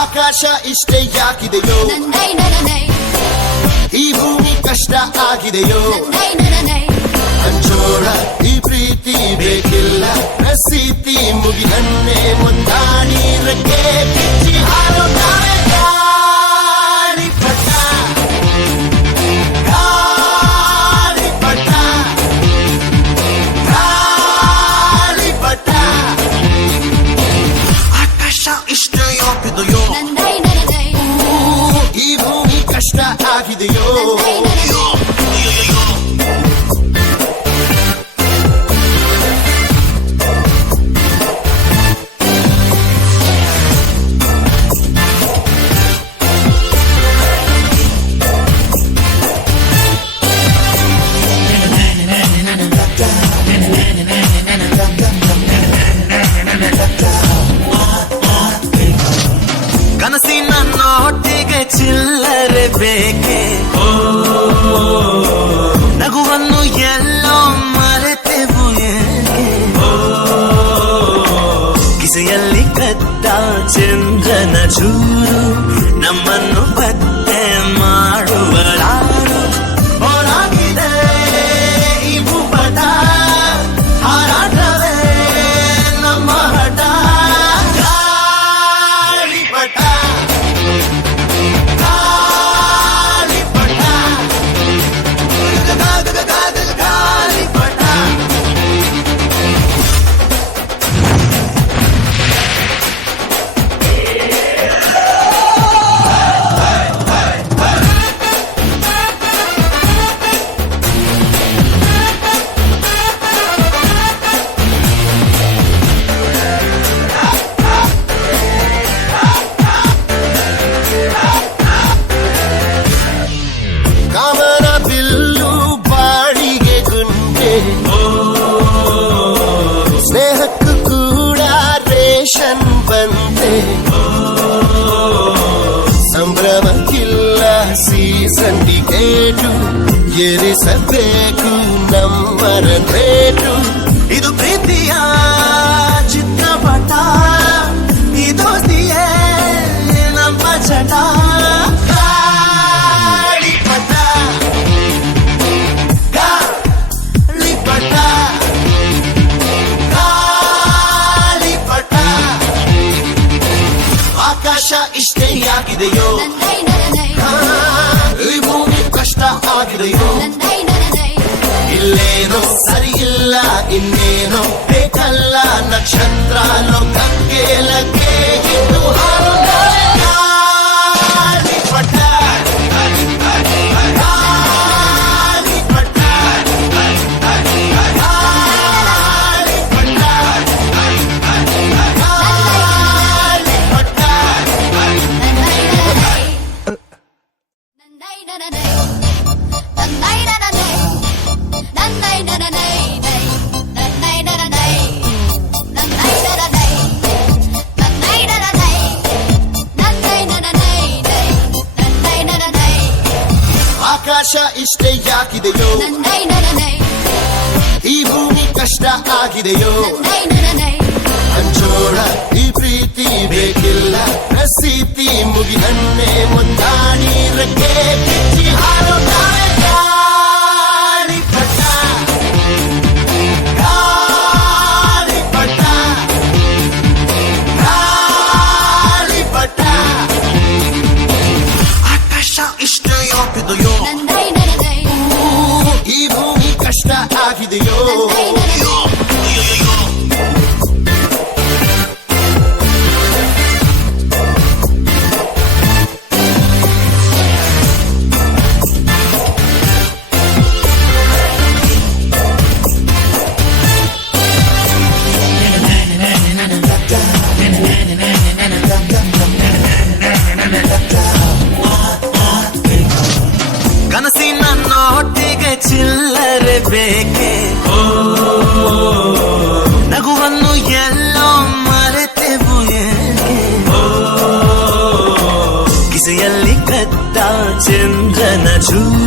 ಆಕಾಶ ಇಷ್ಟೇ ಯಾಕಿದೆಯೋ, ಈ ಭೂಮಿ ಕಷ್ಟ ಆಗಿದೆಯೋ, ಹಂಚೋಳ ಈ ಪ್ರೀತಿ ಬೇಕಿಲ್ಲ, ಪ್ರಸಿದ್ಧಿ ಮುಗಿದನ್ನೇ ಮುಂದಾಡಿ ರೆಕ್ಕೆ ಬಿಚ್ಚಿ ಹಾರುತ್ತಾರೆ ಗಾಳಿಪಟ, ಗಾಳಿಪಟ, ಗಾಳಿಪಟ. ಆಕಾಶ ಇಷ್ಟ ಯಾಕಿದೆಯೋ, ಈ ಭೂಮಿ ಕಷ್ಟ ಆಗಿದೆಯೋ, ಕನಸಿನ ನೋಟಿಗೆ ಚಿಲ್ಲರೆ ಬೇಕೆ, ನಗುವನ್ನು ಎಲ್ಲೋ ಮರೆತೆವು ಏಕೆ, ಕಿಸೆಯಲ್ಲಿ ಕದ್ದ ಚಂದ್ರನ ಚೂರು ನಮ್ಮನ್ನು ಪತ್ತೆ ಮಾಡುವರಾರು, ಹೋರಾಗಿದೆ ಈ ಭೂಪಟ, ಹಾರಾಟವೇ ನಮ್ಮ ಹಠ. ಗಾಳಿಪಟ, ಗಾಳಿಪಟ, ಗಾಳಿಪಟ. ಕಾಮನ ಬಿಲ್ಲು ಬಾಳಿಗೆ ಗುಂಡೆ, ಸ್ನೇಹಕ್ಕೂ ಕೂಡ ರೇಷನ್ ಬಂದೆ, ಸಂಭ್ರಮಕ್ಕಿಲ್ಲ ಸೀಸನ್ ಟಿಕೇಟು, ಏರಿಸಬೇಕು ನಂಬರ ರೇಟು. ಇದು ಪ್ರೀತಿಯ ಚಿತ್ರಪಟ, ಇದು ನಮ್ಮ ಚಟ. ಗಾಳಿಪಟ, ಗಾಳಿಪಟ, ಗಾಳಿಪಟ. ಆಕಾಶ ಇಷ್ಟೇ ಯಾಕಿದೆಯೋ, ಈ ಭೂಮಿ ಕಷ್ಟ ಆಗಿದೆಯೋ, ಇಲ್ಲೇನೋ ಸರಿ ಇಲ್ಲ ಇನ್ನೇನೋ ಬೇಕಲ್ಲ, ನಕ್ಷತ್ರ ಲೋಕಕ್ಕೆ ಲಗ್ಗೆ ಇದ್ದು ಹಾರುತ್ತಾರೆ ಗಾಳಿಪಟ, ಗಾಳಿಪಟ, ಗಾಳಿಪಟ, ಆಕಾಶ ಇಷ್ಟೇ ಯಾಕಿದೆಯೋ, ಈ ಭೂಮಿ ಕಷ್ಟ ಆಗಿದೆಯೋ, ಹಂಚೋಳ ಈ ಪ್ರೀತಿ ಬೇಕಿಲ್ಲ, ಪ್ರಸಿದ್ಧಿ ಮುಗಿದನ್ನೇ ಮುಂದಾಡಿ ರೆಕ್ಕೆ ಬಿಚ್ಚಿ ಹಾರುತ್ತಾರೆ ಗಾಳಿಪಟ, ಗಾಳಿಪಟ, ಗಾಳಿಪಟ. ಆಕಾಶ ಇಷ್ಟ ಯಾಕಿದೆಯೋ, ಈ ಭೂಮಿ ಕಷ್ಟ ಆಗಿದೆಯೋ, ಬಿಸಿಯಲ್ಲಿ ಕದ್ದ ಚಂದ್ರನ ಚೂರು